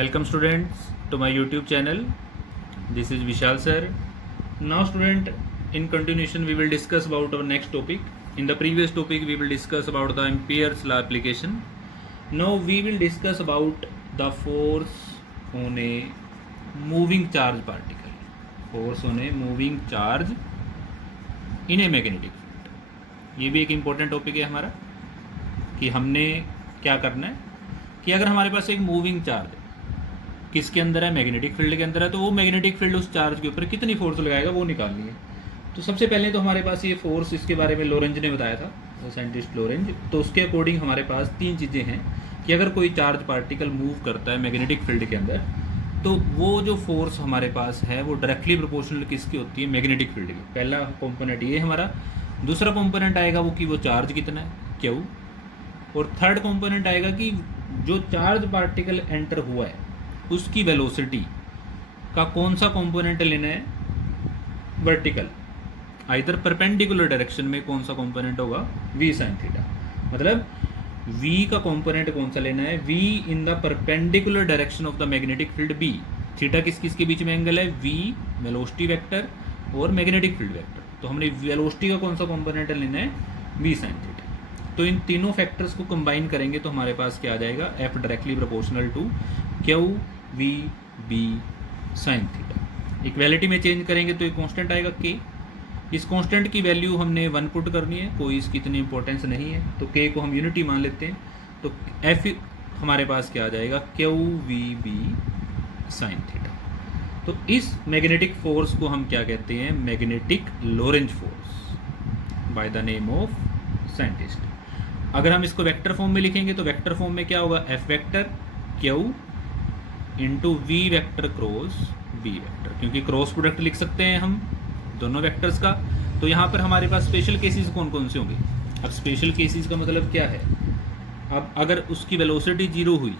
Welcome students to my YouTube channel. This is Vishal sir. Now student, in continuation we will discuss about our next topic. In the previous topic we will discuss about the Ampere's law application. Now we will discuss about the force on a moving charge particle. Force on a moving charge in a magnetic field. ये भी एक important topic है हमारा कि हमने क्या करना है कि अगर हमारे पास एक मूविंग चार्ज है, किसके अंदर है, मैग्नेटिक फील्ड के अंदर है, तो वो मैग्नेटिक फील्ड उस चार्ज के ऊपर कितनी फोर्स लगाएगा वो निकालनी है। तो सबसे पहले तो हमारे पास ये फोर्स, इसके बारे में लोरेंज ने बताया था, साइंटिस्ट लोरेंज। तो उसके अकॉर्डिंग हमारे पास तीन चीज़ें हैं कि अगर कोई चार्ज पार्टिकल मूव करता है मैग्नेटिक फील्ड के अंदर, तो वो जो फोर्स हमारे पास है वो डायरेक्टली प्रोपोर्शनल किसकी होती है, मैग्नेटिक फील्ड की। पहला कंपोनेंट ये हमारा। दूसरा कंपोनेंट आएगा वो कि वो चार्ज कितना है, क्यू। और थर्ड कंपोनेंट आएगा कि जो चार्ज पार्टिकल एंटर हुआ है उसकी वेलोसिटी का कौन सा कंपोनेंट लेना है, वर्टिकल, आइदर परपेंडिकुलर डायरेक्शन में कौन सा कंपोनेंट होगा, v sin थीटा। मतलब v का कंपोनेंट कौन सा लेना है, v in the perpendicular direction of the magnetic field b। Theta किस किस के बीच में एंगल है, v वेलोसिटी वेक्टर और मैग्नेटिक फील्ड वेक्टर। तो हमने वेलोसिटी का कौन सा कंपोनेंट लेना है, v sin थीटा। तो इन तीनों फैक्टर्स को कंबाइन करेंगे तो हमारे पास क्या आ जाएगा, f directly proportional to q v b sin theta. Equality में चेंज करेंगे तो एक कांस्टेंट आएगा k। इस कांस्टेंट की वैल्यू हमने 1 पुट करनी है, कोई इसकी इतनी इंपॉर्टेंस नहीं है, तो k को हम यूनिटी मान लेते हैं। तो f हमारे पास क्या आ जाएगा, q v b sin theta. तो इस मैग्नेटिक फोर्स को हम क्या कहते हैं, magnetic Lorentz force by the name of scientist. अगर हम इसको वेक्टर फॉर्म में लिखेंगे तो वेक्टर फॉर्म में क्या होगा, f vector q into V vector cross B vector, क्योंकि क्रॉस प्रोडक्ट लिख सकते हैं हम दोनों वेक्टर्स का। तो यहाँ पर हमारे पास स्पेशल केसेस कौन कौन से होंगे। अब स्पेशल केसेस का मतलब क्या है, अब अगर उसकी वेलोसिटी जीरो हुई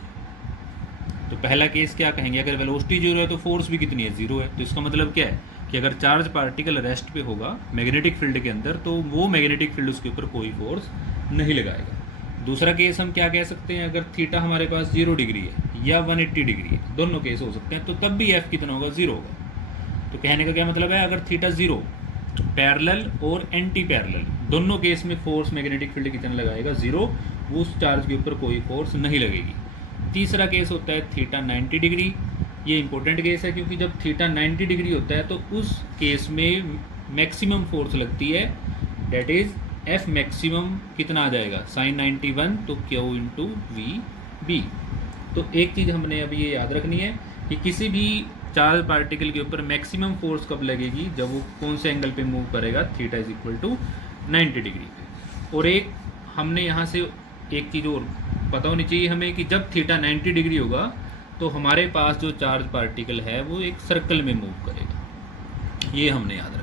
तो पहला केस क्या कहेंगे, अगर वेलोसिटी जीरो है तो फोर्स भी कितनी है, जीरो है। तो इसका मतलब क्या है कि अगर चार्ज पार्टिकल रेस्ट पे होगा मैग्नेटिक फील्ड के अंदर तो वो मैग्नेटिक फील्ड उसके ऊपर कोई फोर्स नहीं लगाएगा। दूसरा केस हम क्या कह सकते हैं, अगर थीटा हमारे पास 0 डिग्री है या 180 डिग्री है, दोनों केस हो सकते हैं, तो तब भी एफ कितना होगा, 0 होगा। तो कहने का क्या मतलब है, अगर थीटा 0, पैरेलल और एंटी पैरेलल दोनों केस में फोर्स मैग्नेटिक फील्ड कितना लगाएगा, 0, वो उस चार्ज के ऊपर कोई फोर्स नहीं लगेगी। तीसरा केस होता है थीटा 90 डिग्री। ये इंपॉर्टेंट केस है क्योंकि जब थीटा 90 डिग्री होता है तो उस केस में मैक्सिमम फोर्स लगती है, डेट इज एफ मैक्सिमम कितना आ जाएगा, साइन 91, तो क्यू इंटू वी बी। तो एक चीज़ हमने अभी ये याद रखनी है कि किसी भी चार्ज पार्टिकल के ऊपर मैक्सिमम फोर्स कब लगेगी, जब वो कौन से एंगल पे मूव करेगा, theta is equal to 90 degree पे। और एक हमने यहाँ से एक चीज़ और पता होनी चाहिए हमें कि जब थीटा 90 डिग्री होगा तो हमारे पास जो चार्ज पार्टिकल है वो एक सर्कल में मूव करेगा, ये हमने याद रखना।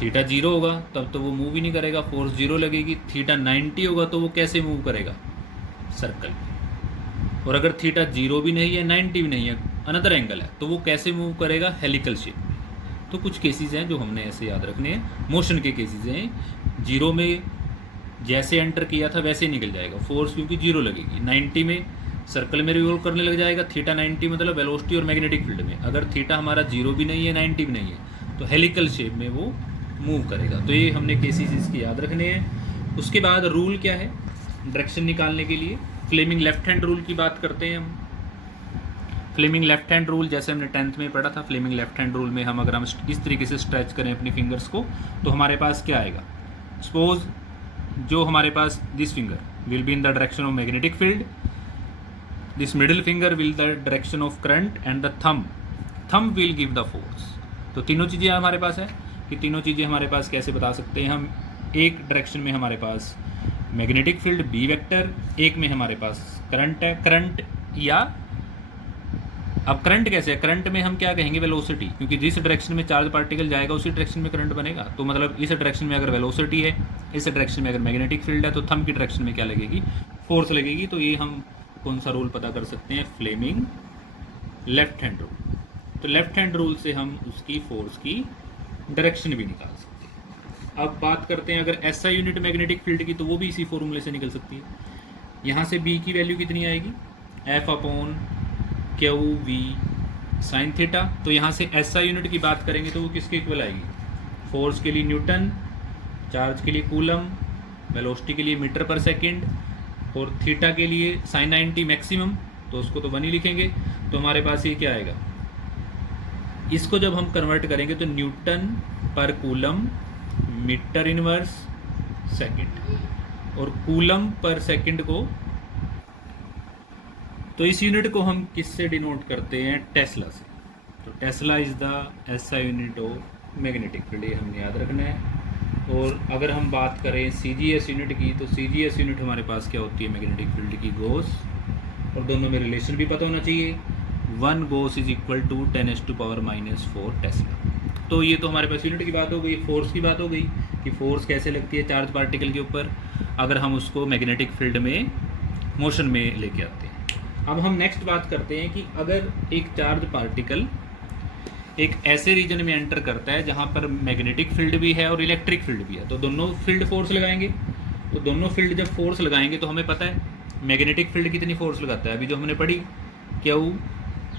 थीटा 0 होगा तब तो वो मूव ही नहीं करेगा, फोर्स 0 लगेगी। थीटा 90 होगा तो वो कैसे मूव करेगा, सर्कल में। और अगर थीटा 0 भी नहीं है, 90 भी नहीं है, अनदर एंगल है, तो वो कैसे मूव करेगा, हेलिकल शेप में। तो कुछ केसेस हैं जो हमने ऐसे याद रखने हैं, मोशन के केसेस हैं। 0 में जैसे एंटर किया था वैसे निकल जाएगा फोर्स, क्योंकि 0 लगेगी। 90 में सर्कल में रिवॉल्व करने लग जाएगा। थीटा 90 मतलब वेलोसिटी और मैग्नेटिक फील्ड में। अगर थीटा हमारा 0 भी नहीं है, 90 भी नहीं है, तो हेलिकल शेप में वो मूव करेगा। तो ये हमने केसेस इसके याद रखने हैं। उसके बाद रूल क्या है डायरेक्शन निकालने के लिए, फ्लेमिंग लेफ्ट हैंड रूल की बात करते हैं हम। फ्लेमिंग लेफ्ट हैंड रूल जैसे हमने 10th में पढ़ा था, फ्लेमिंग लेफ्ट हैंड रूल में हम अगर हम इस तरीके से स्ट्रेच करें अपनी फिंगर्स को तो हमारे पास क्या आएगा, सपोज जो हमारे पास this finger will be in the direction of magnetic field, this middle finger will the direction of current and the thumb will give the force. तो तीनों चीज़ें हमारे पास है कि तीनों चीज़ें हमारे पास कैसे बता सकते हैं हम। एक डायरेक्शन में हमारे पास मैग्नेटिक फील्ड बी वेक्टर, एक में हमारे पास करंट है, करंट या अब करंट कैसे है, करंट में हम क्या कहेंगे, वेलोसिटी, क्योंकि जिस डायरेक्शन में चार्ज पार्टिकल जाएगा उसी डायरेक्शन में करंट बनेगा। तो मतलब इस डायरेक्शन में अगर वेलोसिटी है, इस डायरेक्शन में अगर मैग्नेटिक फील्ड है, तो थंब की डायरेक्शन में क्या लगेगी, फोर्स लगेगी। तो ये हम कौन सा रूल पता कर सकते हैं, फ्लेमिंग लेफ्ट हैंड रूल। तो लेफ्ट हैंड रूल से हम उसकी फोर्स की डायरेक्शन भी निकाल सकते हैं। अब बात करते हैं अगर SI यूनिट मैग्नेटिक फील्ड की, तो वो भी इसी फॉर्मूले से निकल सकती है। यहाँ से B की वैल्यू कितनी आएगी, F upon Q V sine theta. तो यहाँ से एसआई यूनिट की बात करेंगे तो वो किसके इक्वल आएगी? फोर्स के लिए न्यूटन, चार्ज के लिए कूलम, वेलोसिटी के लिए मीटर पर सेकेंड, और थीटा के लिए साइन 90 मैक्सिमम, तो उसको तो 1 ही लिखेंगे। तो हमारे पास ये क्या आएगा? इसको जब हम कन्वर्ट करेंगे तो न्यूटन पर कूलम मीटर इनवर्स सेकेंड, और कूलम पर सेकेंड को, तो इस यूनिट को हम किससे डिनोट करते हैं? टेस्ला से। तो Tesla is the SI unit of magnetic field, ये हमने याद रखना है। और अगर हम बात करें सीजीएस यूनिट की, तो सीजीएस यूनिट हमारे पास क्या होती है मैग्नेटिक फील्ड की? गॉस। और दोनों में रिलेशन भी पता होना चाहिए, 1 gauss is equal to 10⁻⁻⁴ tesla. तो ये तो हमारे पास यूनिट की बात हो गई। फोर्स की बात हो गई कि फोर्स कैसे लगती है चार्ज पार्टिकल के ऊपर अगर हम उसको मैग्नेटिक फील्ड में मोशन में लेके आते हैं। अब हम नेक्स्ट बात करते हैं कि अगर एक चार्ज पार्टिकल एक ऐसे रीजन में एंटर करता है जहाँ पर मैग्नेटिक फील्ड भी है और इलेक्ट्रिक फील्ड भी है, तो दोनों फील्ड फोर्स लगाएंगे। तो दोनों फील्ड जब फोर्स लगाएंगे तो हमें पता है मैग्नेटिक फील्ड कितनी फोर्स लगाता है, अभी जो हमने पढ़ी, Q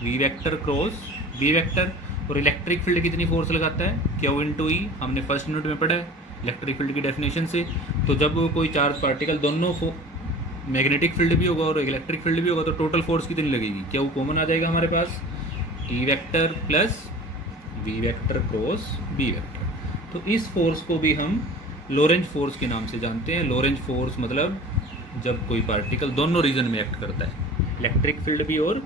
V vector cross B vector. और इलेक्ट्रिक फील्ड कितनी फोर्स लगाता है? क्यू इंटू ई, हमने फर्स्ट यूनिट में पढ़ा है इलेक्ट्रिक फील्ड की डेफिनेशन से। तो जब कोई चार्ज पार्टिकल दोनों मैग्नेटिक फील्ड भी होगा और इलेक्ट्रिक फील्ड भी होगा तो टोटल फोर्स कितनी लगेगी? क्यू कॉमन आ जाएगा हमारे पास, E vector plus V vector cross B vector. तो इस फोर्स को भी हम लोरेंज फोर्स के नाम से जानते हैं। लोरेंज फोर्स मतलब जब कोई पार्टिकल दोनों रीजन में एक्ट करता है, इलेक्ट्रिक फील्ड भी और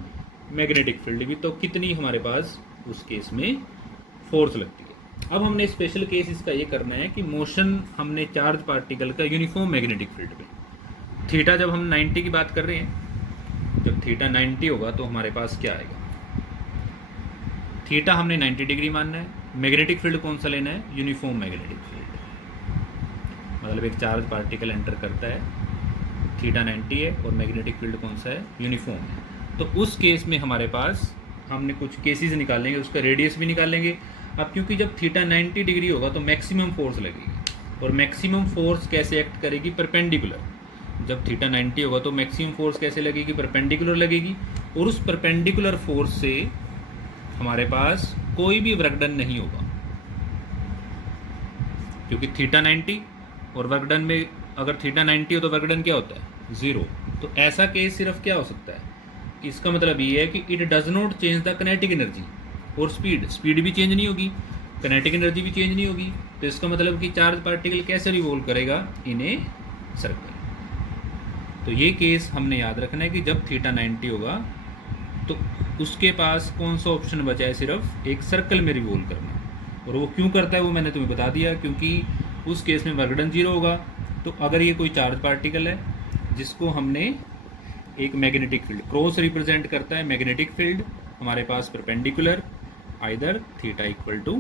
मैग्नेटिक फील्ड भी, तो कितनी हमारे पास उस केस में फोर्स लगती है। अब हमने स्पेशल केस इसका ये करना है कि मोशन हमने चार्ज पार्टिकल का यूनिफॉर्म मैग्नेटिक फील्ड में, थीटा जब हम 90 की बात कर रहे हैं, जब थीटा 90 होगा तो हमारे पास क्या आएगा? थीटा हमने 90 डिग्री मानना है। मैग्नेटिक फील्ड कौन सा लेना है? Uniform magnetic field. मतलब एक चार्ज पार्टिकल एंटर करता है, थीटा 90 है और मैग्नेटिक फील्ड कौन सा है? यूनिफॉर्म है। तो उस केस में हमारे पास हमने कुछ केसेस निकालेंगे, उसका रेडियस भी निकालेंगे। अब क्योंकि जब थीटा 90 डिग्री होगा तो मैक्सिमम फोर्स लगेगी, और मैक्सिमम फोर्स कैसे एक्ट करेगी? परपेंडिकुलर। जब थीटा 90 होगा तो मैक्सिमम फोर्स कैसे लगेगी? परपेंडिकुलर लगेगी। और उस परपेंडिकुलर फोर्स से हमारे पास कोई भी वर्क डन नहीं होगा, क्योंकि थीटा 90 और वर्क डन में अगर थीटा 90 हो तो वर्क डन क्या होता है? 0। तो ऐसा केस सिर्फ क्या हो सकता है? इसका मतलब ये है कि it does not change the kinetic energy और स्पीड भी चेंज नहीं होगी, काइनेटिक एनर्जी भी चेंज नहीं होगी। तो इसका मतलब कि चार्ज पार्टिकल कैसे रिवॉल्व करेगा? इन ए सर्कल। तो ये केस हमने याद रखना है कि जब थीटा 90 होगा तो उसके पास कौन सा ऑप्शन बचा है? सिर्फ एक सर्कल में रिवॉल्व करना। और वो क्यों करता है वो मैंने तुम्हें बता दिया, क्योंकि उस केस में वर्क डन 0 होगा। तो अगर ये कोई चार्ज पार्टिकल है जिसको हमने एक मैग्नेटिक फील्ड, क्रॉस रिप्रेजेंट करता है मैग्नेटिक फील्ड हमारे पास perpendicular, either theta equal to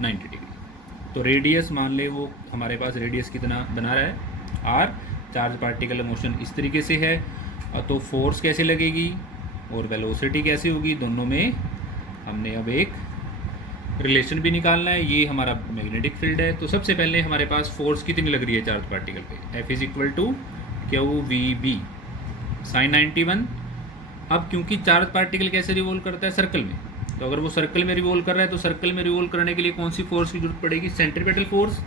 90 degree. तो रेडियस मान ले वो हमारे पास रेडियस कितना बना रहा है? आर। चार्ज पार्टिकल मोशन इस तरीके से है, तो फोर्स कैसे लगेगी और वेलोसिटी कैसे होगी, दोनों में हमने अब एक रिलेशन भी निकालना है। ये हमारा मैग्नेटिक फील्ड है। तो सबसे पहले हमारे पास फोर्स कितनी लग रही है चार्ज पार्टिकल पे? F is equal to Q V B sine 91। अब क्योंकि चार्ज पार्टिकल कैसे रिवॉल्व करता है? सर्कल में। तो अगर वो सर्कल में रिवॉल्व कर रहा है तो सर्कल में रिवॉल्व करने के लिए कौन सी फोर्स की जरूरत पड़ेगी? Centripetal force.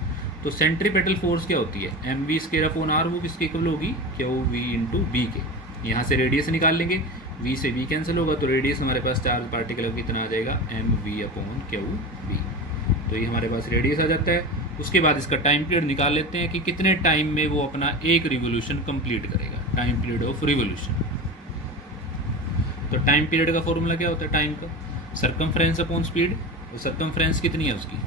तो सेंट्रीपेटल फोर्स क्या होती है? M V square upon R, वो किसके इक्वल होगी? क्यू वी इंटू बी के। यहाँ से रेडियस निकाल लेंगे, वी से वी कैंसिल होगा तो रेडियस हमारे पास चार्ज पार्टिकल का कितना आ जाएगा? M V upon Q V. तो ये हमारे पास रेडियस आ जाता है। उसके बाद इसका टाइम पीरियड निकाल लेते हैं कि कितने टाइम में वो अपना एक रिवोल्यूशन कंप्लीट करेगा, टाइम पीरियड ऑफ रिवोल्यूशन। तो टाइम पीरियड का फॉर्मूला क्या होता है टाइम का? Circumference upon speed. और सर्कमफ्रेंस कितनी है उसकी?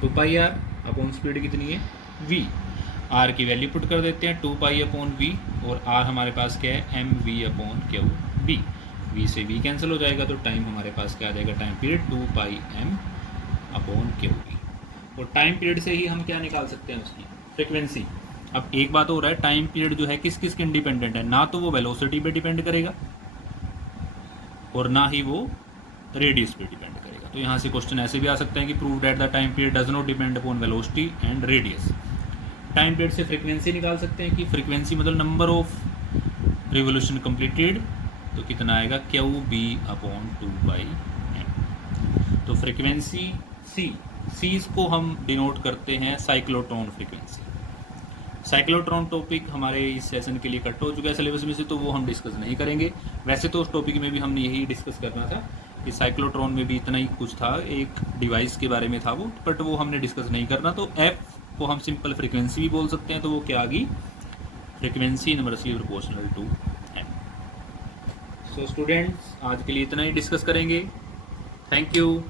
2πr अपॉन स्पीड कितनी है? v। r की वैल्यू पुट कर देते हैं 2π अपॉन v, और r हमारे पास क्या है? M V upon Q B. v से v कैंसिल हो जाएगा तो टाइम हमारे पास क्या आ जाएगा? Time period 2πm upon Q B. और टाइम पीरियड से ही हम क्या निकाल सकते हैं? उसकी फ्रिक्वेंसी। अब एक बात हो रहा है, टाइम पीरियड जो है किस किस के इंडिपेंडेंट है? ना तो वो वेलोसिटी पे डिपेंड करेगा और ना ही वो रेडियस पे डिपेंड करेगा। तो यहाँ से क्वेश्चन ऐसे भी आ सकते हैं कि prove that the time period does not depend upon velocity and radius. Time period से फ्रीक्वेंसी निकाल सकते हैं कि फ्रीक्वेंसी मतलब नंबर ऑफ रिवोल्यूशन कंप्लीटेड तो कितना आएगा क्यू बी अपॉन 2/m। तो फ्रिक्वेंसी सी को हम डिनोट करते हैं साइक्लोट्रॉन फ्रिक्वेंसी। साइक्लोट्रॉन टॉपिक हमारे इस सेशन के लिए कट हो चुका है सिलेबस में से, तो वो हम डिस्कस नहीं करेंगे। वैसे तो उस टॉपिक में भी हमने यही डिस्कस करना था कि साइक्लोट्रॉन में भी इतना ही कुछ था, एक डिवाइस के बारे में था वो, बट वो हमने डिस्कस नहीं करना। तो एफ को हम सिंपल फ्रिक्वेंसी भी बोल सकते हैं, तो वो क्या आ गई, frequency inversely proportional to M. So students, आज के लिए इतना ही डिस्कस करेंगे। Thank you.